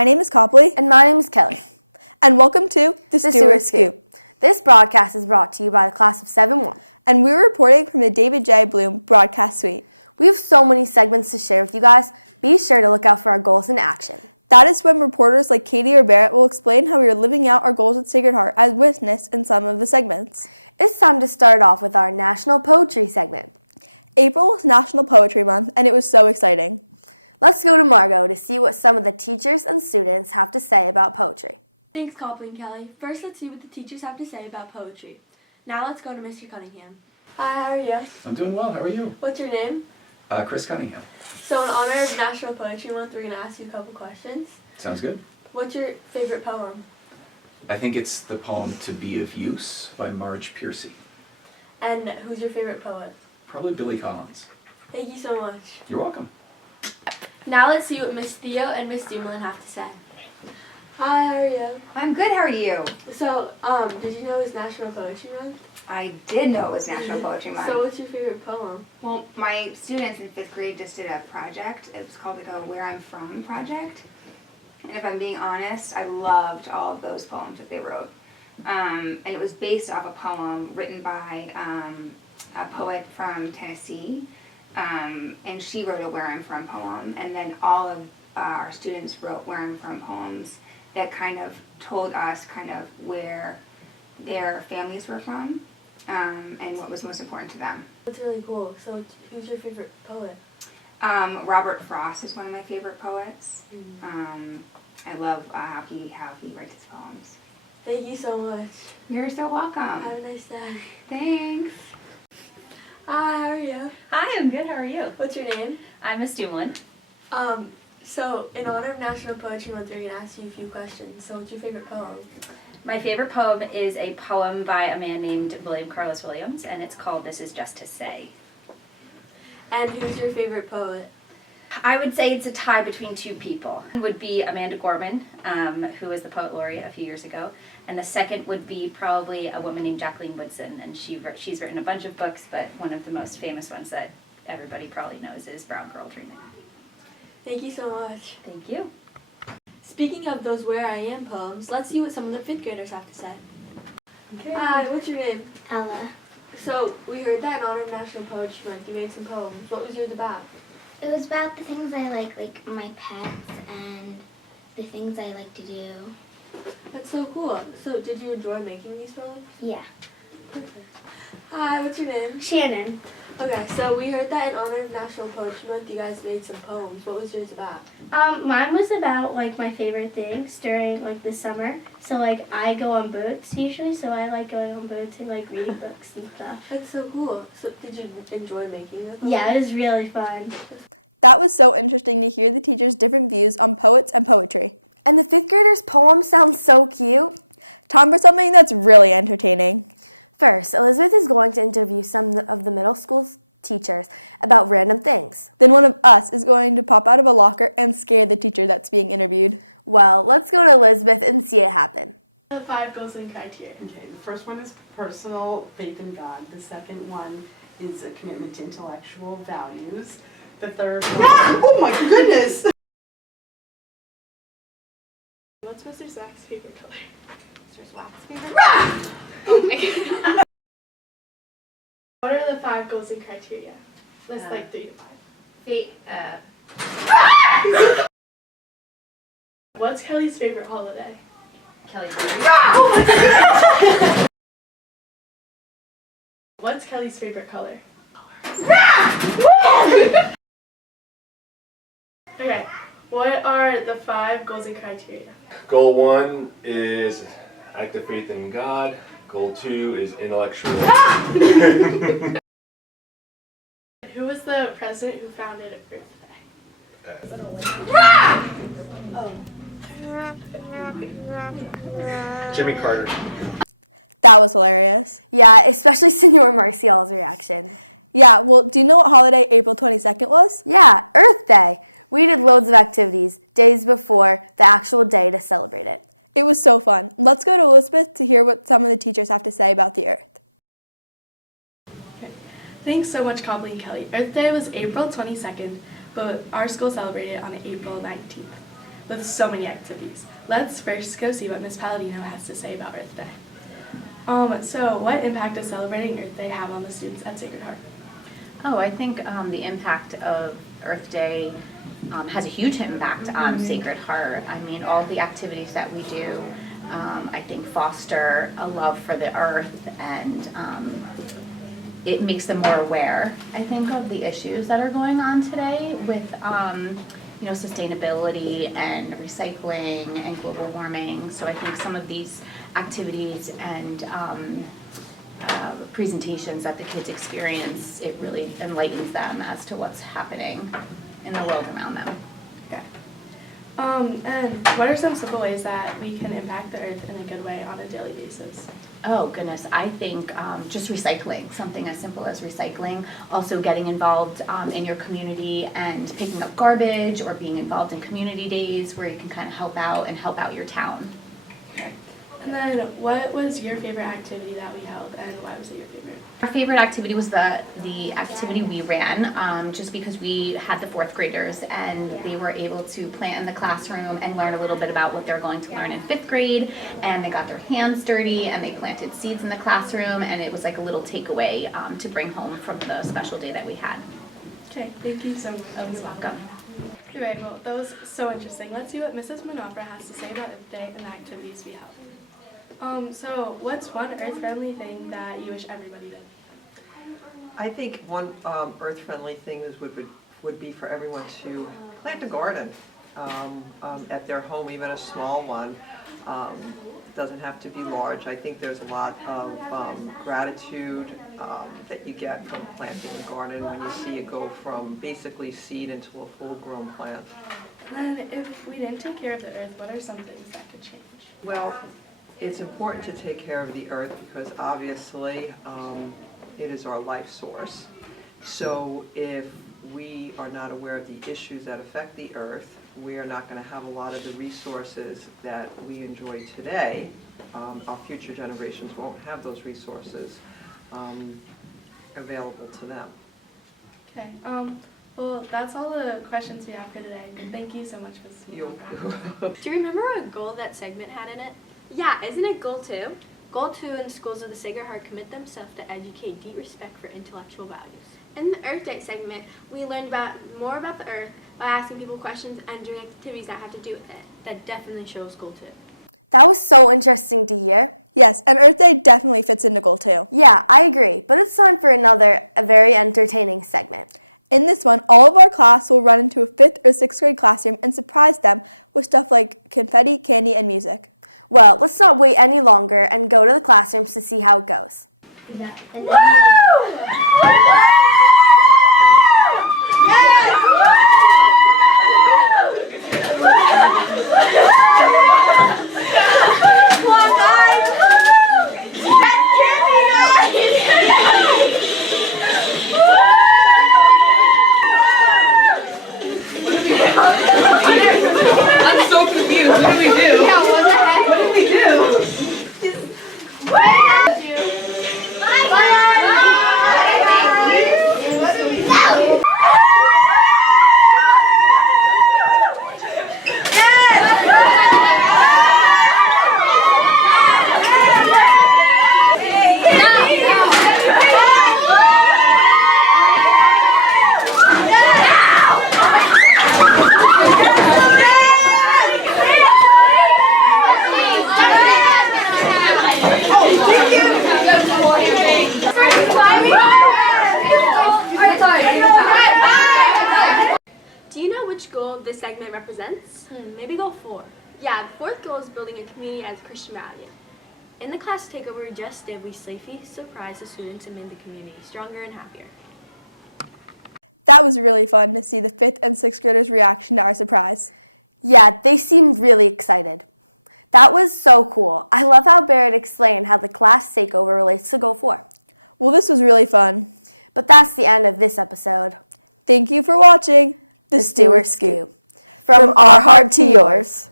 My name is Copley. And my name is Kelly. And welcome to the Stuart Scoop. This broadcast is brought to you by the class of 7. And we're reporting from the David J. Bloom broadcast suite. We have so many segments to share with you guys. Be sure to look out for our goals in action. That is when reporters like Katie Rivera will explain how we are living out our goals at Sacred Heart as witnessed in some of the segments. It's time to start off with our National Poetry segment. April was National Poetry Month, and it was so exciting. Let's go to Margot to see what some of the teachers and students have to say about poetry. Thanks, Copley and Kelly. First, let's see what the teachers have to say about poetry. Now let's go to Mr. Cunningham. Hi, how are you? I'm doing well. How are you? What's your name? Chris Cunningham. So in honor of National Poetry Month, we're going to ask you a couple questions. Sounds good. What's your favorite poem? I think it's the poem To Be of Use by Marge Piercy. And who's your favorite poet? Probably Billy Collins. Thank you so much. You're welcome. Now let's see what Miss Theo and Miss Dumoulin have to say. Hi, how are you? I'm good, how are you? So, did you know it was National Poetry Month? I did know it was National Poetry Month. So what's your favorite poem? Well, my students in 5th grade just did a project. It was called like a Where I'm From project. And if I'm being honest, I loved all of those poems that they wrote. And it was based off a poem written by a poet from Tennessee. And she wrote a Where I'm From poem. And then all of our students wrote Where I'm From poems that kind of told us kind of where their families were from and what was most important to them. That's really cool. So who's your favorite poet? Robert Frost is one of my favorite poets. Mm-hmm. I love how he writes his poems. Thank you so much. You're so welcome. Have a nice day. Thanks. Hi, how are you? Hi, I'm good. How are you? What's your name? I'm Miss Dumoulin. So in honor of National Poetry Month, we're going to ask you a few questions. So what's your favorite poem? My favorite poem is a poem by a man named William Carlos Williams, and it's called This Is Just to Say. And who's your favorite poet? I would say it's a tie between two people. One would be Amanda Gorman, who was the poet laureate a few years ago, and the second would be probably a woman named Jacqueline Woodson, and she's written a bunch of books, but one of the most famous ones that everybody probably knows is Brown Girl Dreaming. Thank you so much. Thank you. Speaking of those Where I Am poems, let's see what some of the 5th graders have to say. Okay. Hi, what's your name? Ella. So we heard that in honor of National Poetry Month, you made some poems. What was yours about? It was about the things I like my pets and the things I like to do. That's so cool. So did you enjoy making these poems? Yeah. Perfect. Hi, what's your name? Shannon. Okay, so we heard that in honor of National Poetry Month, you guys made some poems. What was yours about? Mine was about my favorite things during the summer. So I go on boats usually, so I like going on boats and reading books and stuff. That's so cool. So did you enjoy making the poems? Yeah, it was really fun. That was so interesting to hear the teachers' different views on poets and poetry. And the 5th graders' poem sounds so cute. Time for something that's really entertaining. First, Elizabeth is going to interview some of the middle school teachers about random things. Then one of us is going to pop out of a locker and scare the teacher that's being interviewed. Well, let's go to Elizabeth and see it happen. The 5 goals and criteria. Okay, the first one is personal faith in God. The second one is a commitment to intellectual values. The third one... Oh my goodness! What's Mr. Zach's favorite color? Mr. Swack's favorite? Oh my god. What are the 5 goals and criteria? List 3 to 5. What's Kelly's favorite holiday? Kelly. What's Kelly's favorite color? Okay, what are the 5 goals and criteria? Goal 1 is active faith in God. Goal 2 is intellectual. Who was the president who founded Earth Day? Jimmy Carter. That was hilarious. Yeah, especially Senor Marcial's reaction. Yeah, well, do you know what holiday April 22nd was? Yeah, Earth Day. We did loads of activities days before the actual day to celebrate it. It was so fun. Let's go to Elizabeth to hear what some of the teachers have to say about the Earth. Okay. Thanks so much, Copley and Kelly. Earth Day was April 22nd, but our school celebrated on April 19th. with so many activities. Let's first go see what Miss Palladino has to say about Earth Day. So what impact does celebrating Earth Day have on the students at Sacred Heart? Oh, I think the impact of Earth Day has a huge impact on Sacred Heart. I mean, all the activities that we do, I think, foster a love for the earth, and it makes them more aware, I think, of the issues that are going on today with sustainability and recycling and global warming. So I think some of these activities and presentations that the kids experience, it really enlightens them as to what's happening in the world around them. Okay. And what are some simple ways that we can impact the earth in a good way on a daily basis? Oh goodness, I think just recycling, something as simple as recycling. Also getting involved in your community and picking up garbage, or being involved in community days where you can kind of help out your town. Okay. And then what was your favorite activity that we held, and why was it your favorite? Our favorite activity was the activity we ran, just because we had the fourth graders and they were able to plant in the classroom and learn a little bit about what they're going to learn in fifth grade, and they got their hands dirty and they planted seeds in the classroom, and it was like a little takeaway to bring home from the special day that we had. Okay, thank you so much. Oh, you're welcome. All right, well, that was so interesting. Let's see what Mrs. Manofra has to say about Earth Day and the activities we held. So what's one earth-friendly thing that you wish everybody did? I think one earth-friendly thing would be for everyone to plant a garden at their home, even a small one. It doesn't have to be large. I think there's a lot of gratitude that you get from planting a garden when you see it go from basically seed into a full-grown plant. And then if we didn't take care of the earth, what are some things that could change? Well, it's important to take care of the earth because obviously it is our life source. So if we are not aware of the issues that affect the earth, we are not going to have a lot of the resources that we enjoy today. Our future generations won't have those resources available to them. Okay, well, that's all the questions we have for today. Thank you so much, Ms. Manofra. Do you remember what goal that segment had in it? Yeah, isn't it goal 2? Goal 2 in the schools of the Sacred Heart commit themselves to educate deep respect for intellectual values. In the Earth Day segment, we learned more about the Earth by asking people questions and doing activities that have to do with it. That definitely shows goal 2. That was so interesting to hear. Yes, and Earth Day definitely fits into goal 2. Yeah, I agree, but it's time for a very entertaining segment. In this one, all of our class will run into a 5th or 6th grade classroom and surprise them with stuff like confetti, candy, and music. Well, let's not wait any longer and go to the classrooms to see how it goes. I'm so confused. What do we do? Yeah, what the heck? What did we do? Do you know which goal this segment represents? Maybe goal 4. Yeah, the fourth goal is building a community as a Christian value. In the class takeover we just did, we safely surprised the students and made the community stronger and happier. That was really fun to see the 5th and 6th graders' reaction to our surprise. Yeah, they seemed really excited. That was so cool. I love how Barrett explained how the class takeover relates to goal 4. Well, this was really fun. But that's the end of this episode. Thank you for watching the Stuart Scoop. From our heart to yours.